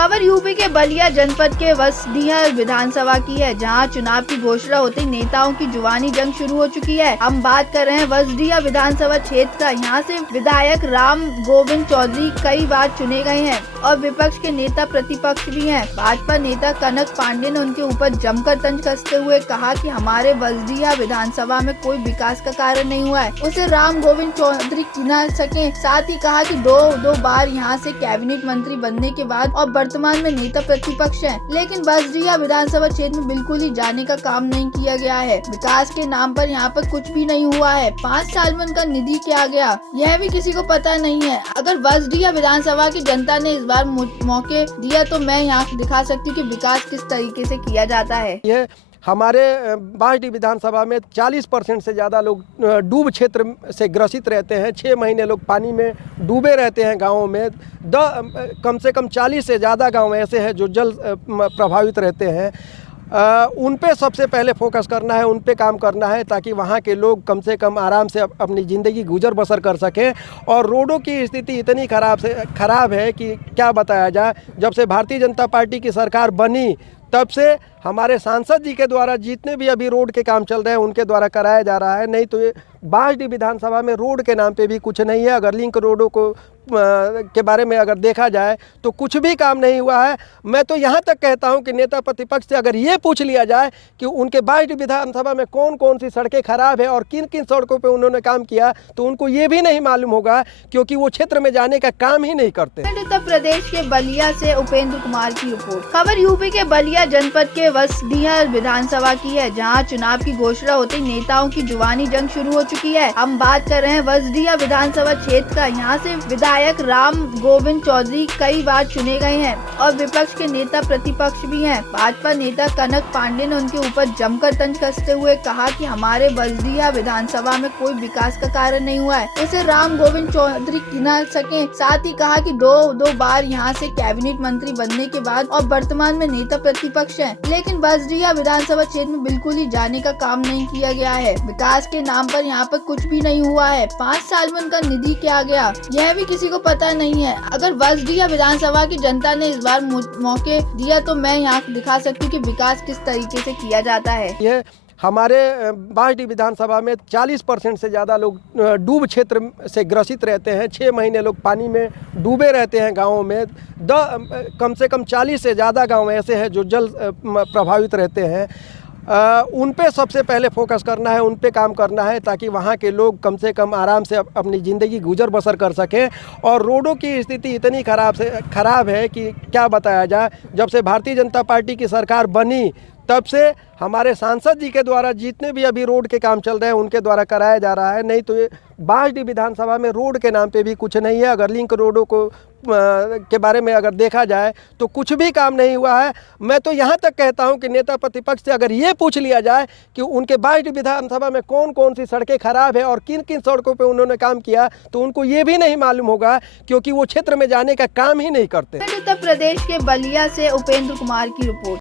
खबर यूपी के बलिया जनपद के वसदिया विधानसभा की है, जहां चुनाव की घोषणा होते ही नेताओं की जुबानी जंग शुरू हो चुकी है। हम बात कर रहे हैं वसदिया विधानसभा क्षेत्र का। यहां से विधायक राम गोविंद चौधरी कई बार चुने गए हैं और विपक्ष के नेता प्रतिपक्ष भी हैं। भाजपा नेता कनक पांडे ने उनके ऊपर जमकर तंज कसते हुए कहा कि हमारे वसदिया विधानसभा में कोई विकास का कार्य नहीं हुआ है, उसे राम गोविंद चौधरी गिना सके। साथ ही कहा कि दो बार यहां से कैबिनेट मंत्री बनने के बाद और वर्तमान में नेता प्रतिपक्ष हैं, लेकिन वसदिया विधानसभा क्षेत्र में बिल्कुल ही जाने का काम नहीं किया गया है। विकास के नाम पर यहाँ पर कुछ भी नहीं हुआ है। 5 साल में उनका निधि क्या गया, यह भी किसी को पता नहीं है। अगर वसदिया विधानसभा की जनता ने इस बार मौके दिया तो मैं यहाँ दिखा सकती हूँ कि विकास किस तरीके से किया जाता है। ये हमारे बांसडी विधानसभा में 40% से ज़्यादा लोग डूब क्षेत्र से ग्रसित रहते हैं। 6 महीने लोग पानी में डूबे रहते हैं। गाँवों में कम से कम 40 से ज़्यादा गांव ऐसे हैं जो जल प्रभावित रहते हैं। उन पे सबसे पहले फोकस करना है, उन पे काम करना है, ताकि वहाँ के लोग कम से कम आराम से अपनी ज़िंदगी गुजर बसर कर सकें। और रोडों की स्थिति इतनी ख़राब है कि क्या बताया जाए। जब से भारतीय जनता पार्टी की सरकार बनी तब से हमारे सांसद जी के द्वारा जितने भी अभी रोड के काम चल रहे हैं उनके द्वारा कराया जा रहा है। नहीं तो ये बांसडी विधानसभा में रोड के नाम पे भी कुछ नहीं है। अगर लिंक रोडों को के बारे में अगर देखा जाए तो कुछ भी काम नहीं हुआ है। मैं तो यहाँ तक कहता हूँ कि नेता प्रतिपक्ष से अगर ये पूछ लिया जाए कि उनके बांसडी विधानसभा में कौन कौन सी सड़कें खराब है और किन किन सड़कों पे उन्होंने काम किया, तो उनको ये भी नहीं मालूम होगा, क्योंकि वो क्षेत्र में जाने का काम ही नहीं करते। उत्तर प्रदेश के बलिया से उपेंद्र कुमार की रिपोर्ट। खबर यूपी के बलिया जनपद के वसदिया विधानसभा की है, जहाँ चुनाव की घोषणा होते ही नेताओं की जुबानी जंग शुरू हो चुकी है। हम बात कर रहे हैं वसदिया विधानसभा क्षेत्र का। यहाँ से विधायक राम गोविंद चौधरी कई बार चुने गए हैं और विपक्ष के नेता प्रतिपक्ष भी हैं। भाजपा नेता कनक पांडे ने उनके ऊपर जमकर तंज कसते हुए कहा कि हमारे वसदिया विधानसभा में कोई विकास का कार्य नहीं हुआ है, उसे राम गोविंद चौधरी गिना सके। साथ ही कहा कि दो बार यहाँ से कैबिनेट मंत्री बनने के बाद और वर्तमान में नेता प्रतिपक्ष हैं, लेकिन वसदिया विधानसभा क्षेत्र में बिल्कुल ही जाने का काम नहीं किया गया है। विकास के नाम पर यहाँ पर कुछ भी नहीं हुआ है। 5 साल में उनका निधि क्या गया, यह भी किसी को पता नहीं है। अगर वसदिया विधानसभा की जनता ने इस बार मौके दिया तो मैं यहाँ दिखा सकती हूँ कि विकास किस तरीके से किया जाता है। ये हमारे बांसडी विधानसभा में 40% से ज़्यादा लोग डूब क्षेत्र से ग्रसित रहते हैं। 6 महीने लोग पानी में डूबे रहते हैं। गाँवों में कम से कम 40 से ज़्यादा गांव ऐसे हैं जो जल प्रभावित रहते हैं। उन पे सबसे पहले फोकस करना है, उन पे काम करना है, ताकि वहाँ के लोग कम से कम आराम से अपनी ज़िंदगी गुजर बसर कर सकें। और रोडों की स्थिति इतनी ख़राब है कि क्या बताया जाए। जब से भारतीय जनता पार्टी की सरकार बनी तब से हमारे सांसद जी के द्वारा जितने भी अभी रोड के काम चल रहे हैं उनके द्वारा कराया जा रहा है। नहीं तो ये बांसडी विधानसभा में रोड के नाम पे भी कुछ नहीं है। अगर लिंक रोडों के बारे में अगर देखा जाए तो कुछ भी काम नहीं हुआ है। मैं तो यहाँ तक कहता हूँ कि नेता प्रतिपक्ष से अगर ये पूछ लिया जाए कि उनके बांसडी विधानसभा में कौन कौन सी सड़कें खराब है और किन किन सड़कों पे उन्होंने काम किया, तो उनको ये भी नहीं मालूम होगा, क्योंकि वो क्षेत्र में जाने का काम ही नहीं करते। उत्तर प्रदेश के बलिया से उपेंद्र कुमार की रिपोर्ट।